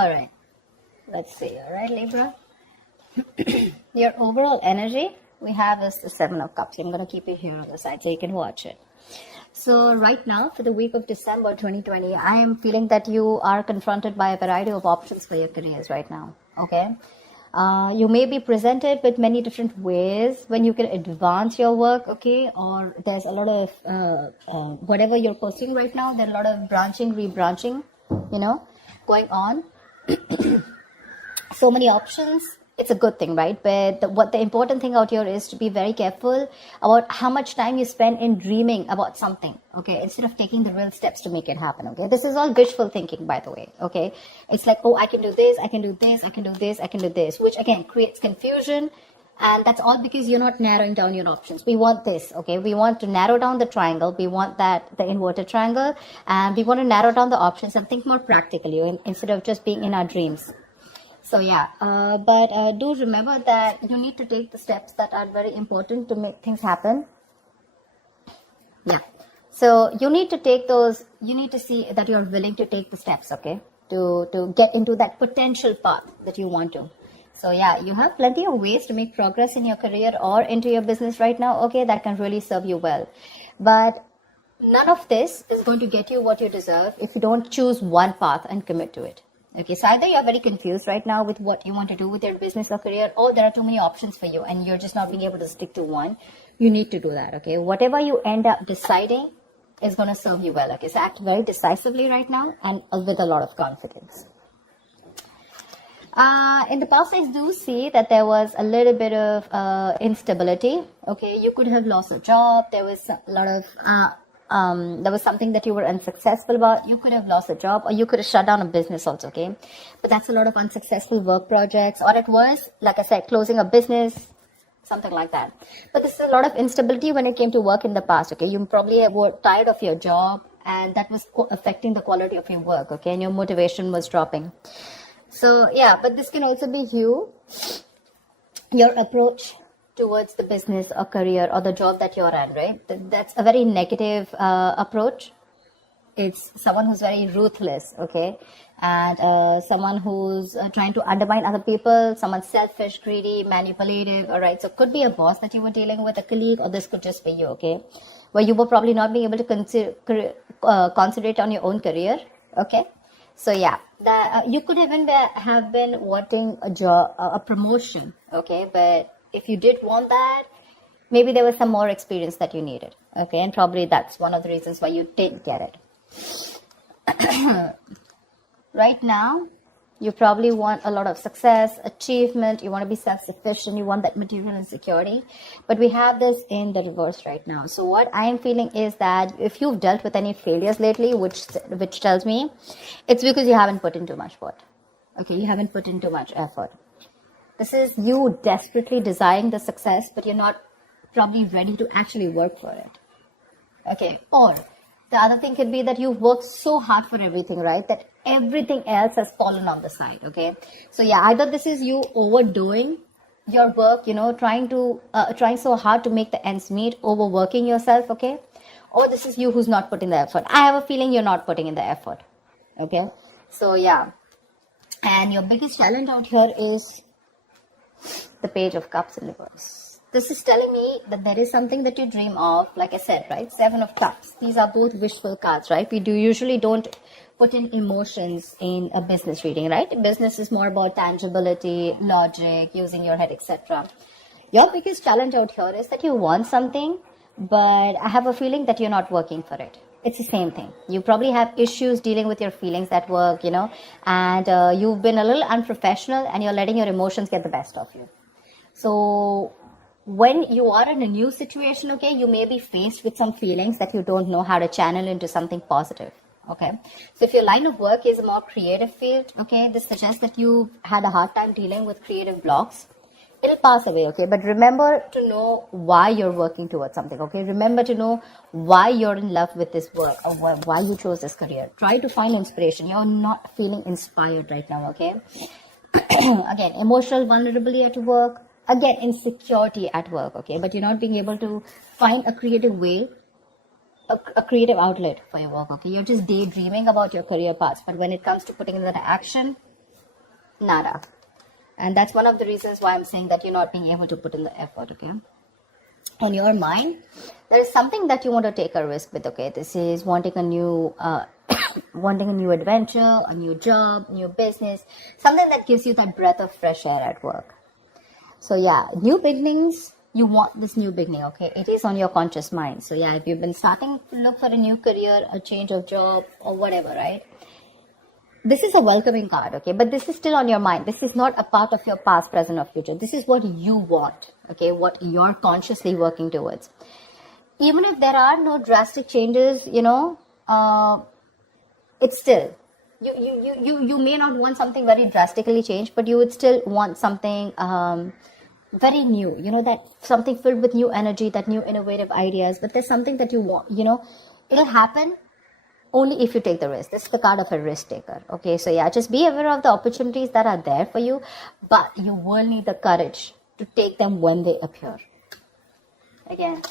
All right. Let's see. All right, Libra. Your overall energy we have is the Seven of Cups. I'm going to keep it here on the side so you can watch it. So right now, for the week of December 2020, I am feeling that you are confronted by a variety of options for your careers right now. Okay. You may be presented with many different ways when you can advance your work, okay? Or there's a lot of, whatever you're pursuing right now, there's a lot of branching, rebranching, going on. So many options. It's a good thing, right? But what the important thing out here is to be very careful about how much time you spend in dreaming about something, okay? Instead of taking the real steps to make it happen, okay? This is all wishful thinking, by the way, okay? It's like, oh, I can do this, I can do this, I can do this, I can do this, which again creates confusion. And that's all because you're not narrowing down your options. We want this, okay? We want to narrow down the triangle. We want the inverted triangle. And we want to narrow down the options and think more practically instead of just being in our dreams. So yeah, but do remember that you need to take the steps that are very important to make things happen. Yeah. So you need to take those, you need to see that you're willing to take the steps, okay? To get into that potential path that you want to. So yeah, you have plenty of ways to make progress in your career or into your business right now, okay? That can really serve you well. But none of this is going to get you what you deserve if you don't choose one path and commit to it. Okay, so either you're very confused right now with what you want to do with your business or career, or there are too many options for you and you're just not being able to stick to one. You need to do that, okay? Whatever you end up deciding is going to serve you well, okay? So act very decisively right now and with a lot of confidence. In the past, I do see that there was a little bit of instability, okay? You could have lost your job. There was a lot of... there was something that you were unsuccessful about. You could have lost a job or you could have shut down a business also, okay? But that's a lot of unsuccessful work projects, or it was, like I said, closing a business, something like that. But this is a lot of instability when it came to work in the past, okay? You probably were tired of your job and that was affecting the quality of your work, okay? And your motivation was dropping. So yeah, but this can also be your approach towards the business or career or the job that you're in, right? That's a very negative approach. It's someone who's very ruthless, okay? And someone who's trying to undermine other people, someone selfish, greedy, manipulative, all right? So it could be a boss that you were dealing with, a colleague, or this could just be you, okay? Where you were probably not being able to concentrate on your own career, okay? So yeah, you could even have been wanting a job, a promotion, okay? But if you did want that, maybe there was some more experience that you needed, okay? And probably that's one of the reasons why you didn't get it. Right now, you probably want a lot of success, achievement, you want to be self-sufficient, you want that material and security. But we have this in the reverse right now. So what I am feeling is that if you've dealt with any failures lately, which tells me, it's because you haven't put in too much work, okay? You haven't put in too much effort. This is you desperately desiring the success, but you're not probably ready to actually work for it. Okay. Or the other thing could be that you've worked so hard for everything, right? That everything else has fallen on the side. Okay. So yeah, either this is you overdoing your work, trying so hard to make the ends meet, overworking yourself. Okay. Or this is you who's not putting the effort. I have a feeling you're not putting in the effort. Okay. So yeah. And your biggest challenge out here is the Page of Cups in reverse. This is telling me that there is something that you dream of, like I said, right? Seven of Cups. These are both wishful cards, right? We usually don't put in emotions in a business reading, right? Business is more about tangibility, logic, using your head, etc. Your biggest challenge out here is that you want something, but I have a feeling that you're not working for it. It's the same thing. You probably have issues dealing with your feelings at work, and you've been a little unprofessional and you're letting your emotions get the best of you. So when you are in a new situation, okay, you may be faced with some feelings that you don't know how to channel into something positive. Okay. So if your line of work is a more creative field, okay, this suggests that you had a hard time dealing with creative blocks. It'll pass away, okay? But remember to know why you're working towards something, okay? Remember to know why you're in love with this work or why you chose this career. Try to find inspiration. You're not feeling inspired right now, okay? Again, emotional vulnerability at work. Again, insecurity at work, okay? But you're not being able to find a creative way, a creative outlet for your work, okay? You're just daydreaming about your career paths. But when it comes to putting it into action, nada. And that's one of the reasons why I'm saying that you're not being able to put in the effort, okay? In your mind, there is something that you want to take a risk with, okay? This is wanting a new adventure, a new job, new business, something that gives you that breath of fresh air at work. So yeah, new beginnings, you want this new beginning, okay? It is on your conscious mind. So yeah, if you've been starting to look for a new career, a change of job or whatever, right? This is a welcoming card, okay? But this is still on your mind. This is not a part of your past, present, or future. This is what you want, okay? What you're consciously working towards. Even if there are no drastic changes, it's still, you may not want something very drastically changed, but you would still want something very new, that something filled with new energy, that new innovative ideas. But there's something that you want, it'll happen only if you take the risk. This is the card of a risk taker. Okay, so yeah, just be aware of the opportunities that are there for you, but you will need the courage to take them when they appear. Again,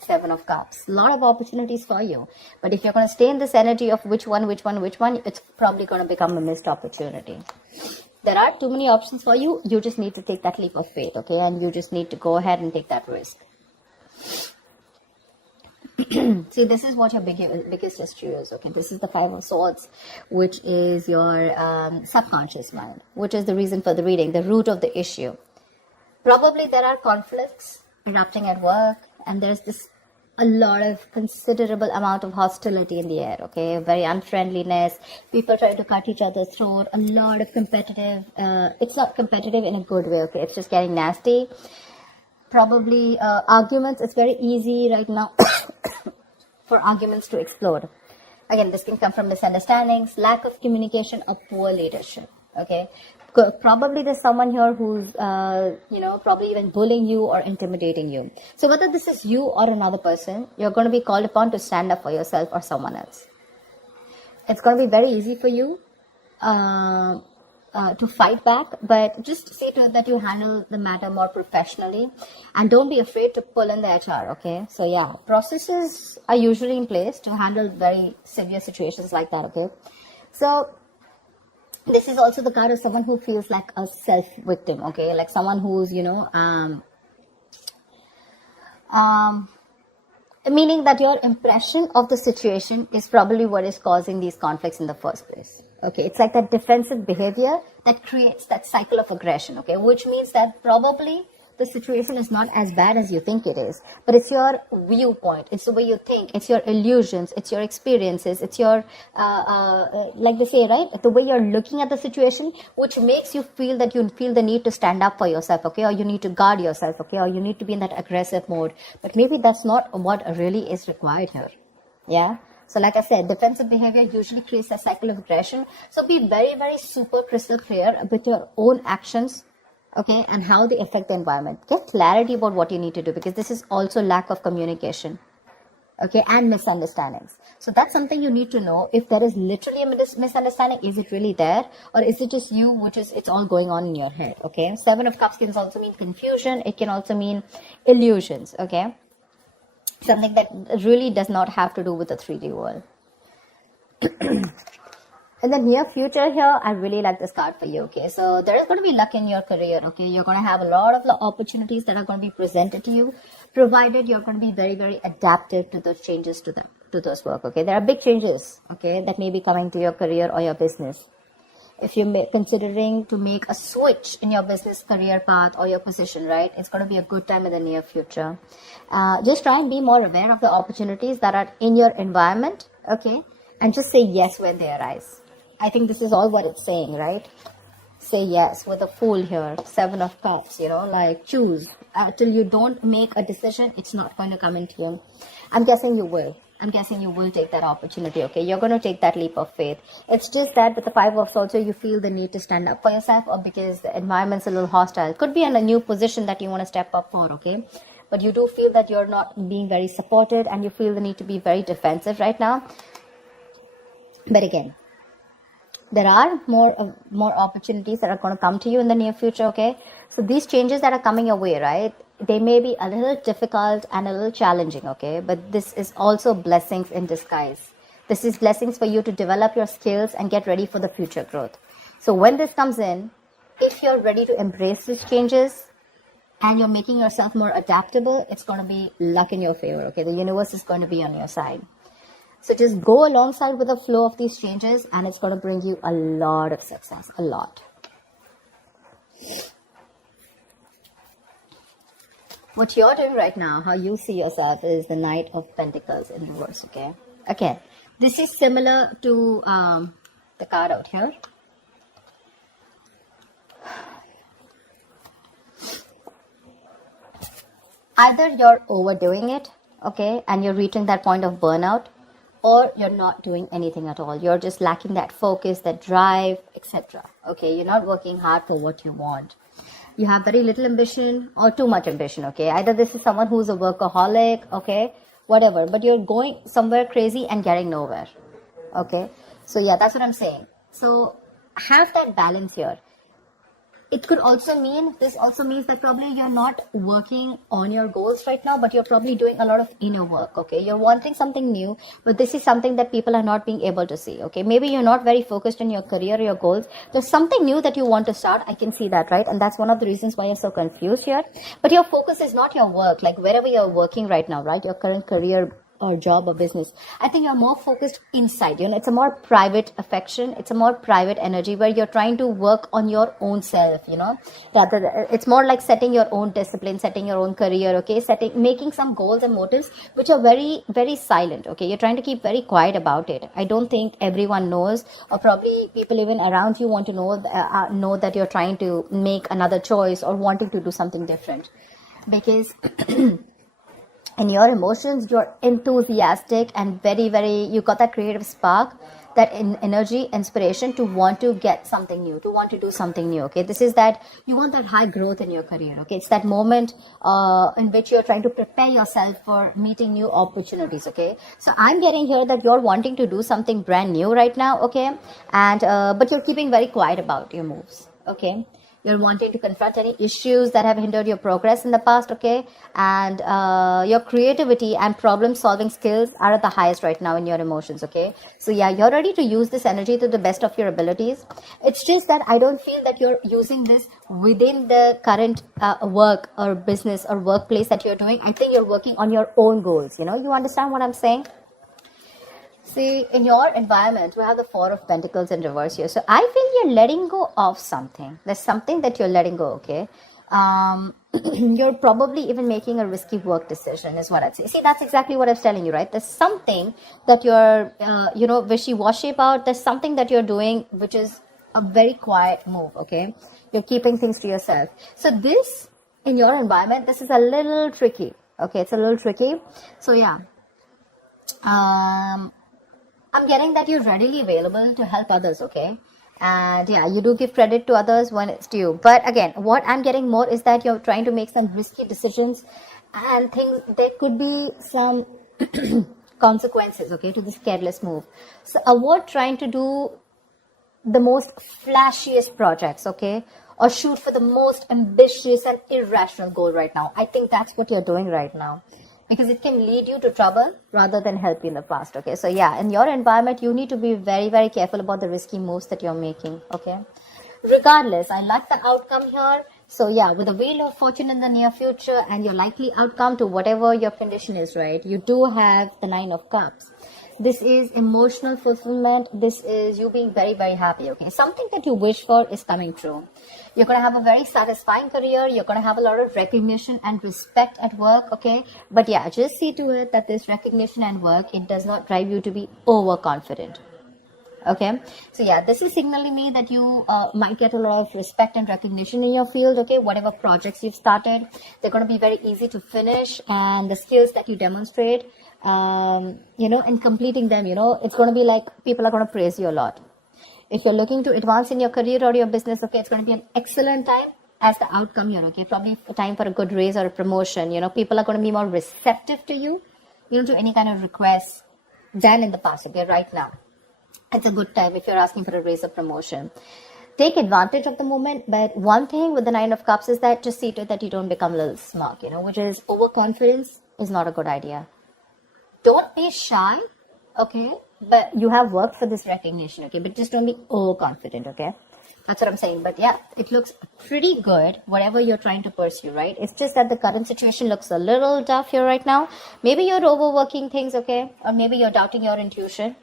7 of Cups. A lot of opportunities for you. But if you're going to stay in this energy of which one, it's probably going to become a missed opportunity. There are too many options for you. You just need to take that leap of faith, okay? And you just need to go ahead and take that risk. See, this is what your biggest issue is, okay? This is the 5 of Swords, which is your subconscious mind, which is the reason for the reading, the root of the issue. Probably there are conflicts erupting at work, and there's a lot of considerable amount of hostility in the air, okay? Very unfriendliness, people trying to cut each other's throat, a lot of competitive, it's not competitive in a good way, okay? It's just getting nasty. Probably arguments, it's very easy right now for arguments to explode. Again, this can come from misunderstandings, lack of communication, or poor leadership, okay? Probably there's someone here who's, probably even bullying you or intimidating you. So whether this is you or another person, you're going to be called upon to stand up for yourself or someone else. It's going to be very easy for you to fight back, but just see to it that you handle the matter more professionally, and don't be afraid to pull in the HR, okay? So yeah, processes are usually in place to handle very severe situations like that, okay? So this is also the card of someone who feels like a self-victim, okay? Like someone who's, meaning that your impression of the situation is probably what is causing these conflicts in the first place. Okay, it's like that defensive behavior that creates that cycle of aggression, okay, which means that probably the situation is not as bad as you think it is, but it's your viewpoint, it's the way you think, it's your illusions, it's your experiences, it's your, like they say, right, the way you're looking at the situation, which makes you feel that you feel the need to stand up for yourself, okay, or you need to guard yourself, okay, or you need to be in that aggressive mode, but maybe that's not what really is required here, yeah? So like I said, defensive behavior usually creates a cycle of aggression. So be very, very super crystal clear with your own actions, okay, and how they affect the environment. Get clarity about what you need to do, because this is also lack of communication, okay, and misunderstandings. So that's something you need to know. If there is literally a misunderstanding, is it really there, or is it just you, it's all going on in your head, okay? 7 of Cups can also mean confusion. It can also mean illusions, okay? Something that really does not have to do with the 3D world. In the near future here, I really like this card for you, okay? So there is going to be luck in your career, okay? You're going to have a lot of opportunities that are going to be presented to you, provided you're going to be very, very adaptive to those changes to those work, okay? There are big changes, okay, that may be coming to your career or your business. If you're considering to make a switch in your business career path or your position, right, it's going to be a good time in the near future. Just try and be more aware of the opportunities that are in your environment, okay, and just say yes when they arise. I think this is all what it's saying, right? Say yes with a Fool here, 7 of Cups, like choose. Till you don't make a decision, it's not going to come into you. I'm guessing you will. I'm guessing you will take that opportunity, okay? You're going to take that leap of faith. It's just that with the 5 of Swords, you feel the need to stand up for yourself, or because the environment's a little hostile. Could be in a new position that you want to step up for, okay? But you do feel that you're not being very supported, and you feel the need to be very defensive right now. But again, there are more opportunities that are going to come to you in the near future, okay? So these changes that are coming your way, right, they may be a little difficult and a little challenging, okay? But this is also blessings in disguise. This is blessings for you to develop your skills and get ready for the future growth. So when this comes in, if you're ready to embrace these changes and you're making yourself more adaptable, it's going to be luck in your favor, okay? The universe is going to be on your side. So just go alongside with the flow of these changes and it's going to bring you a lot of success, a lot. What you're doing right now, how you see yourself, is the Knight of Pentacles in reverse, okay? Okay, this is similar to the card out here. Either you're overdoing it, okay, and you're reaching that point of burnout, or you're not doing anything at all. You're just lacking that focus, that drive, etc. Okay, you're not working hard for what you want. You have very little ambition or too much ambition, okay? Either this is someone who's a workaholic, okay, whatever, but you're going somewhere crazy and getting nowhere, okay? So yeah, that's what I'm saying. So have that balance here. It could also mean, this also means that probably you're not working on your goals right now, but you're probably doing a lot of inner work, okay? You're wanting something new, but this is something that people are not being able to see, okay? Maybe you're not very focused on your career or your goals. There's something new that you want to start. I can see that, right? And that's one of the reasons why you're so confused here. But your focus is not your work, like wherever you're working right now, right? Your current career or job or business. I think you're more focused inside, you know, it's a more private affection, it's a more private energy where you're trying to work on your own self, you know, rather it's more like setting your own discipline, setting your own career, okay, making some goals and motives which are very, very silent, okay? You're trying to keep very quiet about it. I don't think everyone knows, or probably people even around you want to know that you're trying to make another choice or wanting to do something different, because in your emotions, you're enthusiastic and very, very, you got that creative spark, that energy, inspiration to want to get something new, to want to do something new, okay? This is that, you want that high growth in your career, okay? It's that moment in which you're trying to prepare yourself for meeting new opportunities, okay? So I'm getting here that you're wanting to do something brand new right now, okay? And, but you're keeping very quiet about your moves, okay? You're wanting to confront any issues that have hindered your progress in the past, okay? And your creativity and problem-solving skills are at the highest right now in your emotions, okay? So yeah, you're ready to use this energy to the best of your abilities. It's just that I don't feel that you're using this within the current work or business or workplace that you're doing. I think you're working on your own goals, you know? You understand what I'm saying? See, in your environment, we have the Four of Pentacles in reverse here. So I feel you're letting go of something. There's something that you're letting go, okay? You're probably even making a risky work decision is what I'd say. See, that's exactly what I was telling you, right? There's something that you're, wishy-washy about. There's something that you're doing which is a very quiet move, okay? You're keeping things to yourself. So this, in your environment, this is a little tricky, okay? It's a little tricky. So yeah. I'm getting that you're readily available to help others, okay? And yeah, you do give credit to others when it's due. But again, what I'm getting more is that you're trying to make some risky decisions and things, there could be some consequences, okay, to this careless move. So avoid trying to do the most flashiest projects, okay? Or shoot for the most ambitious and irrational goal right now. I think that's what you're doing right now, because it can lead you to trouble rather than help you in the past, okay? So yeah, in your environment, you need to be very, very careful about the risky moves that you're making, okay? Regardless, I like the outcome here. So yeah, with the Wheel of Fortune in the near future and your likely outcome to whatever your condition is, right? You do have the Nine of Cups. This is emotional fulfillment. This is you being very, very happy, okay? Something that you wish for is coming true. You're going to have a very satisfying career. You're going to have a lot of recognition and respect at work, okay? But yeah, just see to it that this recognition and work, it does not drive you to be overconfident, okay? So yeah, this is signaling me that you might get a lot of respect and recognition in your field, okay? Whatever projects you've started, they're going to be very easy to finish, and the skills that you demonstrate, and completing them, it's going to be like people are going to praise you a lot. If you're looking to advance in your career or your business, okay, it's going to be an excellent time as the outcome here, okay? Probably a time for a good raise or a promotion, people are going to be more receptive to you, to any kind of requests than in the past, okay, right now. It's a good time if you're asking for a raise or promotion. Take advantage of the moment, but one thing with the Nine of Cups is that just see to it that you don't become a little smug, which is overconfidence is not a good idea. Don't be shy, okay? But you have worked for this recognition, okay? But just don't be overconfident, okay? That's what I'm saying. But yeah, it looks pretty good, whatever you're trying to pursue, right? It's just that the current situation looks a little tough here right now. Maybe you're overworking things, okay? Or maybe you're doubting your intuition.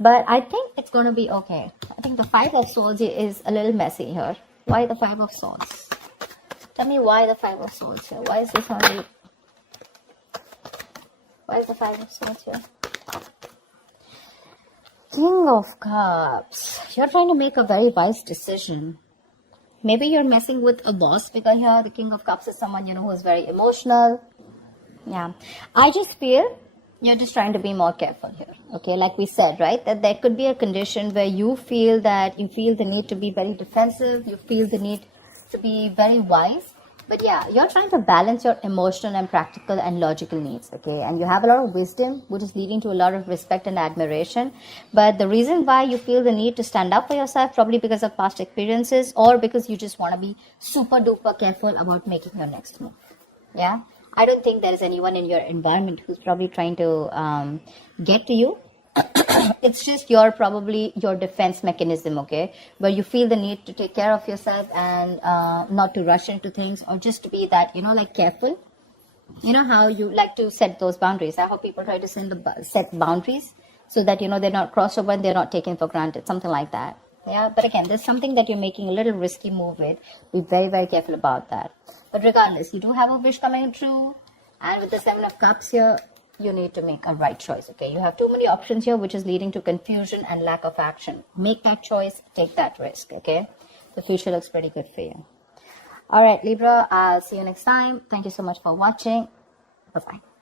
But I think it's going to be okay. I think the Five of Swords is a little messy here. Why the Five of Swords? Tell me why the Five of Swords here. Why is this only... Why is the Five of Swords here? King of Cups. You're trying to make a very wise decision. Maybe you're messing with a boss figure here. The King of Cups is someone, you know, who's very emotional. Yeah. I just feel you're just trying to be more careful here. Okay, like we said, right? That there could be a condition where you feel the need to be very defensive. You feel the need to be very wise. But yeah, you're trying to balance your emotional and practical and logical needs, okay? And you have a lot of wisdom, which is leading to a lot of respect and admiration. But the reason why you feel the need to stand up for yourself, probably because of past experiences or because you just want to be super duper careful about making your next move. Yeah? I don't think there is anyone in your environment who's probably trying to get to you. It's just probably your defense mechanism, okay, where you feel the need to take care of yourself and not to rush into things, or just to be that, you know, like careful. You know how you like to set those boundaries. I hope people try to set boundaries so that, you know, they're not crossed over and they're not taken for granted, something like that. Yeah, but again, there's something that you're making a little risky move with. Be very, very careful about that. But regardless, you do have a wish coming true, and with the Seven of Cups here, you need to make a right choice, okay? You have too many options here, which is leading to confusion and lack of action. Make that choice, take that risk, okay? The future looks pretty good for you. All right, Libra, I'll see you next time. Thank you so much for watching. Bye-bye.